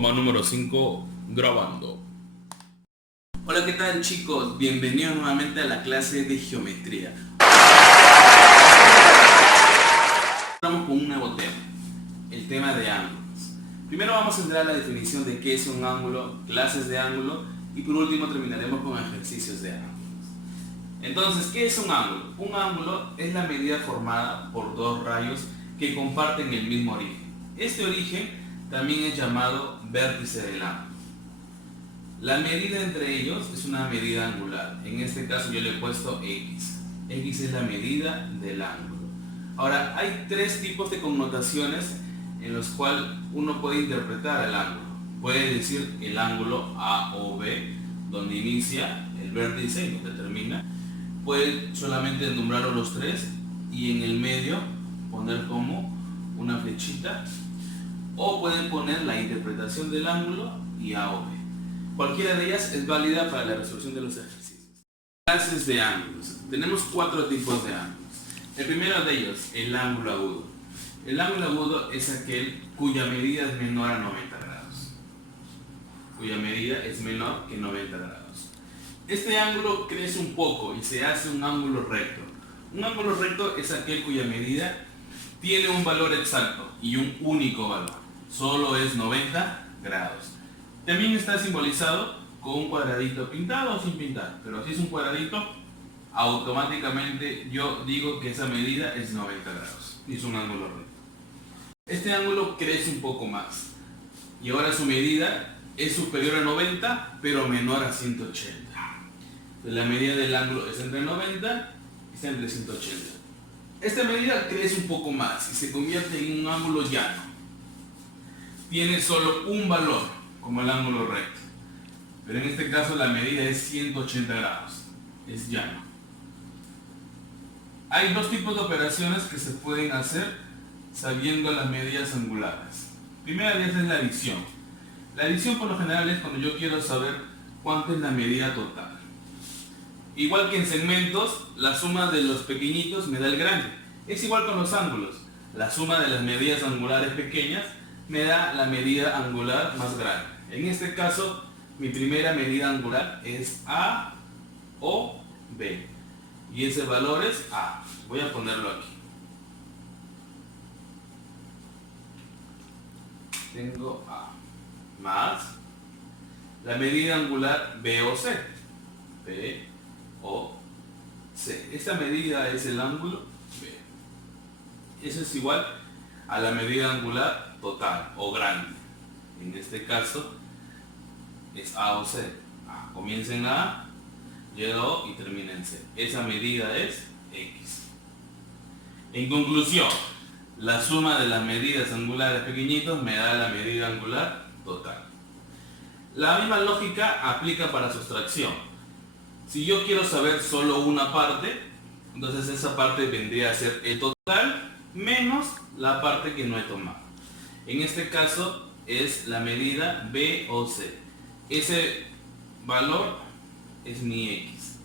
Toma número 5, grabando. Hola, ¿qué tal, chicos? Bienvenidos nuevamente a la clase de geometría. Vamos con un nuevo tema, el tema de ángulos. Primero vamos a entrar a la definición de qué es un ángulo, clases de ángulo y por último terminaremos con ejercicios de ángulos. Entonces, ¿qué es un ángulo? Un ángulo es la medida formada por dos rayos que comparten el mismo origen. Este origen también es llamado vértice del ángulo. La medida entre ellos es una medida angular. En este caso yo le he puesto X. X es la medida del ángulo. Ahora, hay tres tipos de connotaciones en los cuales uno puede interpretar el ángulo. Puede decir el ángulo A o B, donde inicia el vértice y donde termina. Puede solamente nombrar los tres y en el medio poner como una flechita. O pueden poner la interpretación del ángulo y A o B. Cualquiera de ellas es válida para la resolución de los ejercicios. Clases de ángulos. Tenemos cuatro tipos de ángulos. El primero de ellos, el ángulo agudo. El ángulo agudo es aquel cuya medida es menor a 90 grados. Cuya medida es menor que 90 grados. Este ángulo crece un poco y se hace un ángulo recto. Un ángulo recto es aquel cuya medida tiene un valor exacto y un único valor. Solo es 90 grados. También está simbolizado con un cuadradito pintado o sin pintar, pero si es un cuadradito, automáticamente yo digo que esa medida es 90 grados y es un ángulo recto. Este ángulo crece un poco más y ahora su medida es superior a 90 pero menor a 180. Entonces, la medida del ángulo es entre 90 y está entre 180. Esta medida crece un poco más y se convierte en un ángulo llano. Tiene solo un valor, como el ángulo recto, pero en este caso la medida es 180 grados, es llano. Hay dos tipos de operaciones que se pueden hacer sabiendo las medidas angulares. Primera de ellas es la adición. La adición por lo general es cuando yo quiero saber cuánto es la medida total. Igual que en segmentos, la suma de los pequeñitos me da el grande. Es igual con los ángulos. La suma de las medidas angulares pequeñas me da la medida angular más grande. En este caso, mi primera medida angular es A o B. Y ese valor es A. Voy a ponerlo aquí. Tengo A más la medida angular B o C. B o C. Esta medida es el ángulo B. Eso es igual a la medida angular total o grande. En este caso es A o C. A comienza en A, llega a O y termina en C. Esa medida es X. En conclusión, la suma de las medidas angulares pequeñitos me da la medida angular total. La misma lógica aplica para sustracción. Si yo quiero saber solo una parte, entonces esa parte vendría a ser el total menos la parte que no he tomado. En este caso es la medida B o C. Ese valor es mi X.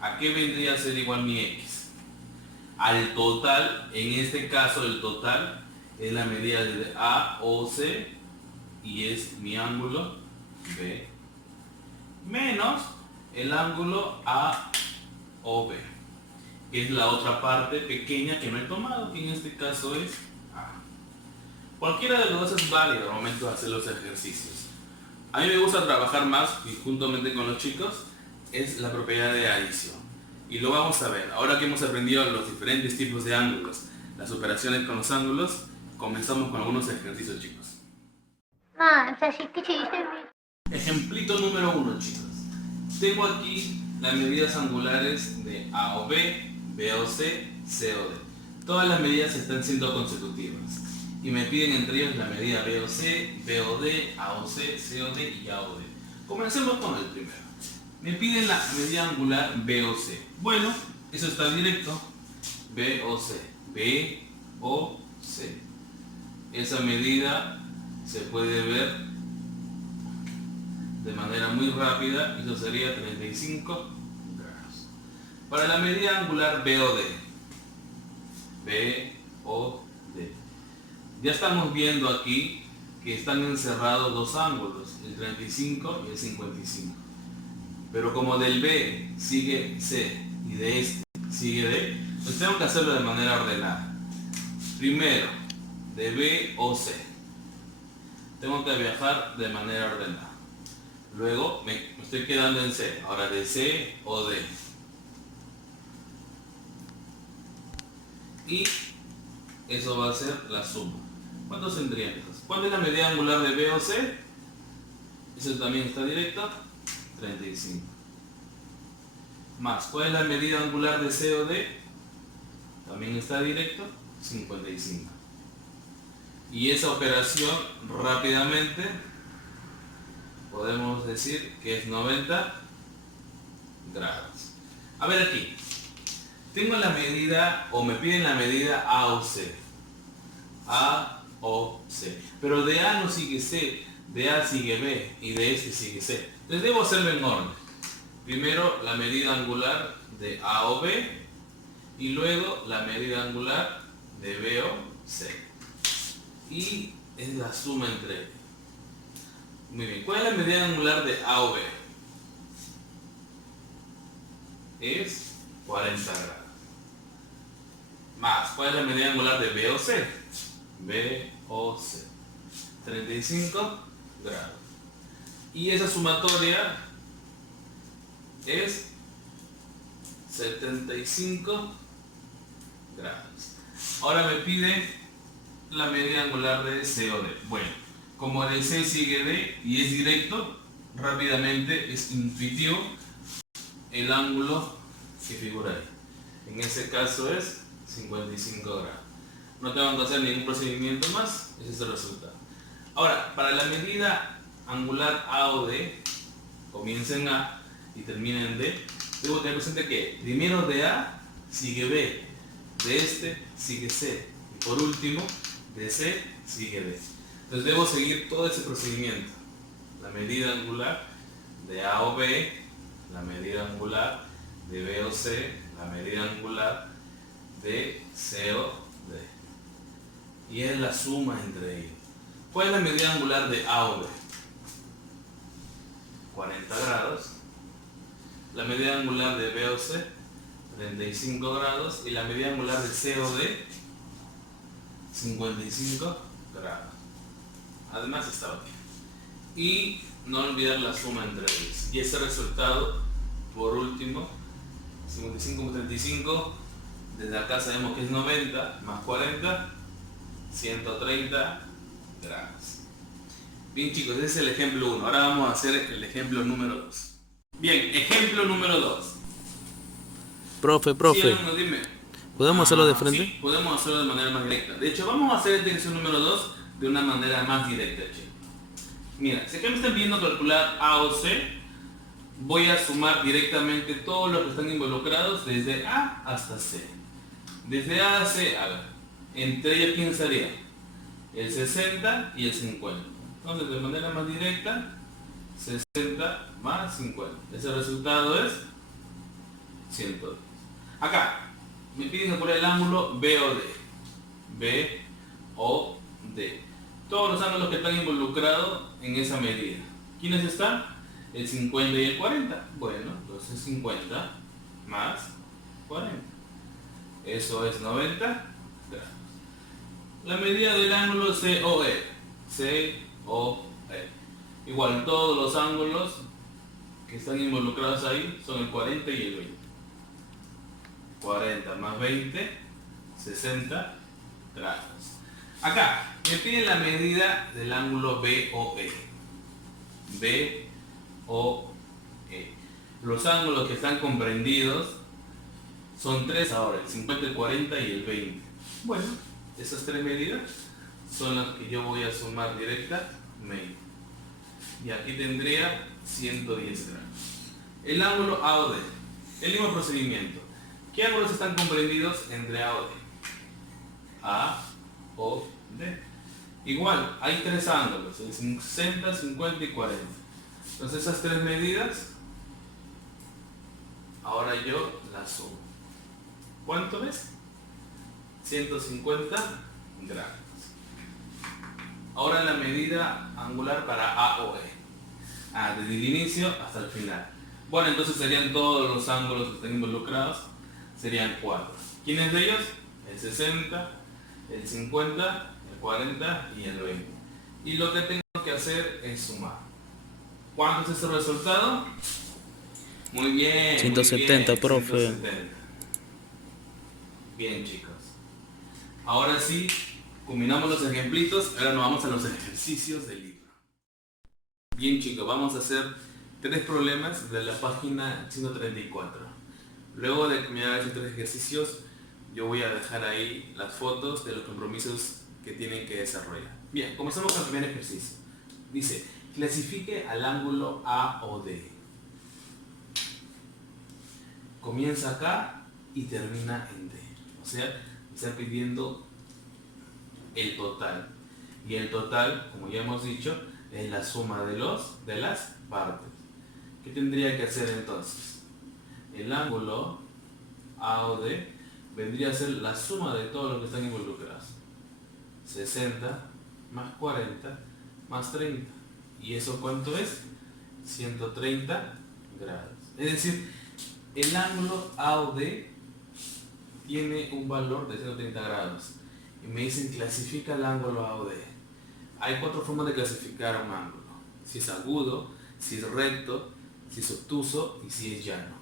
¿A qué vendría a ser igual mi X? Al total. En este caso el total es la medida de A o C y es mi ángulo B menos el ángulo A o B, que es la otra parte pequeña que no he tomado, que en este caso es A. Cualquiera de los dos es válido al momento de hacer los ejercicios. A mí me gusta trabajar más, y juntamente con los chicos, es la propiedad de adición. Y lo vamos a ver. Ahora que hemos aprendido los diferentes tipos de ángulos, las operaciones con los ángulos, comenzamos con algunos ejercicios, chicos. Ejemplito número 1, chicos. Tengo aquí las medidas angulares de A o B, B o C, C o D. Todas las medidas están siendo consecutivas y me piden entre ellos la medida B o C, B o D, A o C, C o D y A o D. Comencemos con el primero. Me piden la medida angular B o C. Bueno, eso está directo. B o C. B o C. Esa medida se puede ver de manera muy rápida, eso sería 35 grados. Para la medida angular B o D, B o D, ya estamos viendo aquí que están encerrados dos ángulos, el 35 y el 55. Pero como del B sigue C y de este sigue D, pues tengo que hacerlo de manera ordenada. Primero, de B o C. Tengo que viajar de manera ordenada. Luego me estoy quedando en C. Ahora de C o D. Y eso va a ser la suma. ¿Cuántos tendrían estos? ¿Cuál es la medida angular de B o C? Eso también está directo. 35. Más, ¿cuál es la medida angular de C o D? También está directo. 55. Y esa operación rápidamente podemos decir que es 90 grados. A ver aquí. Tengo la medida, o me piden la medida A o C. A o C. Pero de A no sigue C, de A sigue B y de este sigue C. Entonces debo hacerlo en orden. Primero la medida angular de A o B y luego la medida angular de B o C. Y es la suma entre ellos. Muy bien, ¿cuál es la medida angular de A o B? Es 40 grados. Más, ¿cuál es la medida angular de B o C? B o C. 35 grados. Y esa sumatoria es 75 grados. Ahora me pide la medida angular de C o D. Bueno, como de C sigue D y es directo, rápidamente es intuitivo el ángulo que figura ahí. En ese caso es 55 grados. No tengo que hacer ningún procedimiento más, ese es el resultado. Ahora, para la medida angular A o D, comienza en A y termina en D, debo tener presente que primero de A sigue B, de este sigue C, y por último, de C sigue D. Entonces debo seguir todo ese procedimiento. La medida angular de A o B, la medida angular de B o C, la medida angular de C o D. Y es la suma entre ellos. ¿Cuál es la medida angular de A o B? 40 grados. La medida angular de B o C, 35 grados. Y la medida angular de C o D, 55 grados. Además está aquí. Y no olvidar la suma entre ellos. Y ese resultado, por último, 55 más 35, desde acá sabemos que es 90, más 40, 130 grados. Bien chicos, ese es el ejemplo 1. Ahora vamos a hacer el ejemplo número 2. Bien, ejemplo número 2. Profe, Sí, alumno, dime. ¿podemos hacerlo de frente? Sí, podemos hacerlo de manera más directa. De hecho, vamos a hacer el ejercicio número 2 de una manera más directa, chicos. Mira, si acá me están pidiendo calcular A o C, voy a sumar directamente todos los que están involucrados desde A hasta C. Desde A a C, a ver, entre ellos ¿quién sería? El 60 y el 50. Entonces, de manera más directa, 60 más 50. Ese resultado es 110. Acá, me piden calcular el ángulo B o D. B o D. Todos los ángulos que están involucrados en esa medida. ¿Quiénes están? El 50 y el 40. Bueno, entonces 50 más 40. Eso es 90 grados. La medida del ángulo COE. COE. Igual, todos los ángulos que están involucrados ahí son el 40 y el 20. 40 más 20, 60 grados. Acá, me piden la medida del ángulo BOE. BOE. Los ángulos que están comprendidos son tres ahora, el 50, el 40 y el 20. Bueno, esas tres medidas son las que yo voy a sumar directamente. Y aquí tendría 110 grados. El ángulo AOD. El mismo procedimiento. ¿Qué ángulos están comprendidos entre A o D? A o D. Igual, hay tres ángulos, el 60, 50 y 40. Entonces esas tres medidas, ahora yo las sumo. ¿Cuánto es? 150 grados. Ahora la medida angular para AOE. Desde el inicio hasta el final. Bueno, entonces serían todos los ángulos que están involucrados. Serían 4. ¿Quiénes de ellos? El 60, el 50, el 40 y el 20. Y lo que tengo que hacer es sumar. ¿Cuánto es ese resultado? Muy bien. 170, muy bien, profe. 170. Bien, chicos. Ahora sí, combinamos los ejemplitos. Ahora nos vamos a los ejercicios del libro. Bien, chicos, vamos a hacer 3 problemas de la página 134. Luego de combinar esos 3 ejercicios, yo voy a dejar ahí las fotos de los compromisos que tienen que desarrollar. Bien, comenzamos con el primer ejercicio. Dice, clasifique al ángulo AOD. Comienza acá y termina en D. O sea, está pidiendo el total. Y el total, como ya hemos dicho, es la suma de las partes. ¿Qué tendría que hacer entonces? El ángulo AOD vendría a ser la suma de todos los que están involucrados. 60 más 40 más 30. ¿Y eso cuánto es? 130 grados. Es decir, el ángulo AOD tiene un valor de 130 grados. Y me dicen clasifica el ángulo AOD. Hay 4 formas de clasificar un ángulo. Si es agudo, si es recto, si es obtuso y si es llano.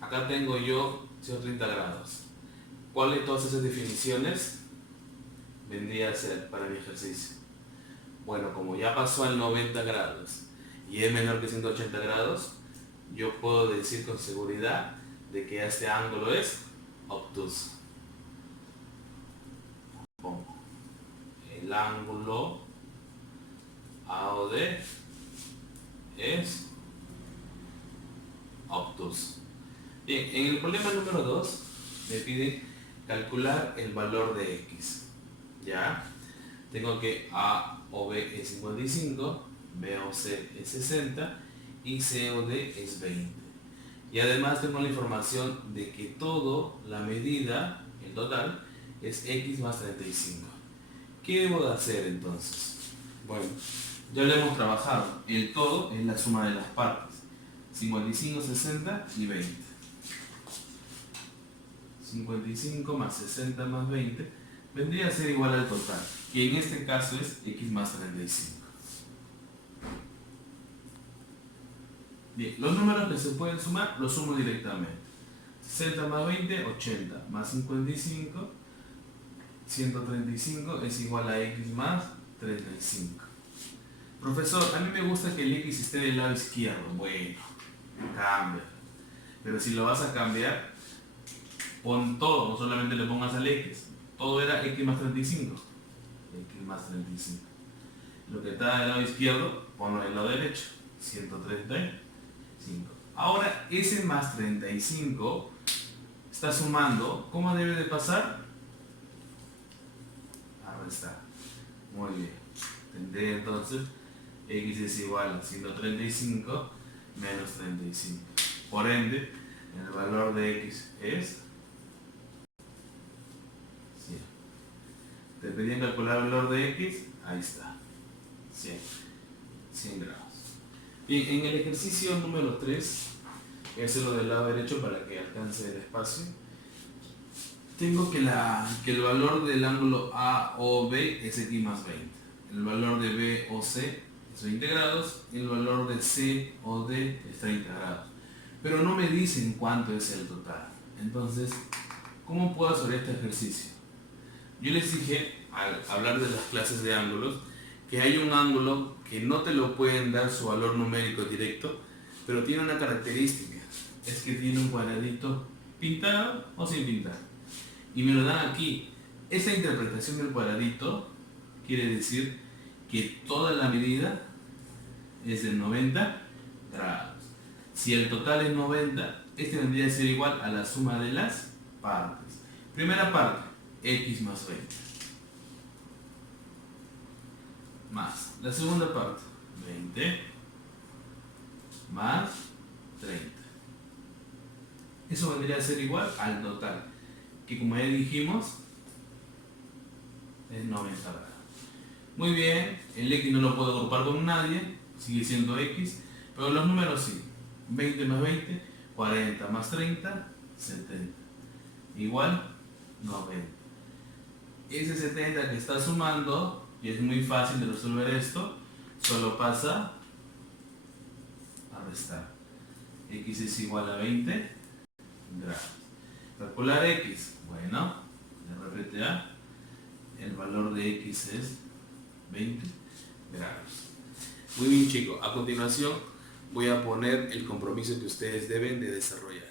Acá tengo yo 130 grados. ¿Cuál de todas esas definiciones vendría a ser para mi ejercicio? Bueno, como ya pasó al 90 grados y es menor que 180 grados, yo puedo decir con seguridad de que este ángulo es obtuso. Pongo el ángulo AOD es obtuso. Bien, en el problema número 2 me pide calcular el valor de X. ¿Ya? Tengo que A o B es 55, B o C es 60 y C o D es 20. Y además tengo la información de que todo, la medida, el total, es X más 35. ¿Qué debo de hacer entonces? Bueno, ya lo hemos trabajado. El todo es la suma de las partes. 55, 60 y 20. 55 más 60 más 20 vendría a ser igual al total, que en este caso es X más 35. Bien, los números que se pueden sumar los sumo directamente. 60 más 20, 80, más 55, 135 es igual a X más 35. Profesor, a mí me gusta que el X esté del lado izquierdo. Bueno, cambia. Pero si lo vas a cambiar, pon todo, no solamente le pongas al X. Todo era X más 35. X más 35. Lo que está del lado izquierdo, ponlo del lado derecho. 135. Ahora, ese más 35 está sumando. ¿Cómo debe de pasar? A restar. Muy bien. Tendré entonces X es igual a 135 menos 35. Por ende, el valor de X es 100. Te pedían calcular el valor de X, ahí está, 100 grados. Bien, en el ejercicio número 3, ese es lo del lado derecho para que alcance el espacio. Tengo que el valor del ángulo AOB es X más 20. El valor de B o C es 20 grados y el valor de C o D es 30 grados. Pero no me dicen cuánto es el total. Entonces, ¿cómo puedo hacer este ejercicio? Yo les dije, al hablar de las clases de ángulos, que hay un ángulo que no te lo pueden dar su valor numérico directo, pero tiene una característica, es que tiene un cuadradito pintado o sin pintar. Y me lo dan aquí. Esa interpretación del cuadradito quiere decir que toda la medida es de 90 grados. Si el total es 90, este vendría a ser igual a la suma de las partes. Primera parte, X más 20. Más la segunda parte, 20 más 30. Eso vendría a ser igual al total, que como ya dijimos, es 90 grados. Muy bien, el X no lo puedo agrupar con nadie, sigue siendo X, pero los números sí. 20 más 20, 40 más 30, 70. Igual 90. Ese 70 que está sumando, y es muy fácil de resolver esto, solo pasa a restar. X es igual a 20 grados. Calcular X. Bueno, RPTA, el valor de X es 20 grados. Muy bien, chicos. A continuación voy a poner el compromiso que ustedes deben de desarrollar.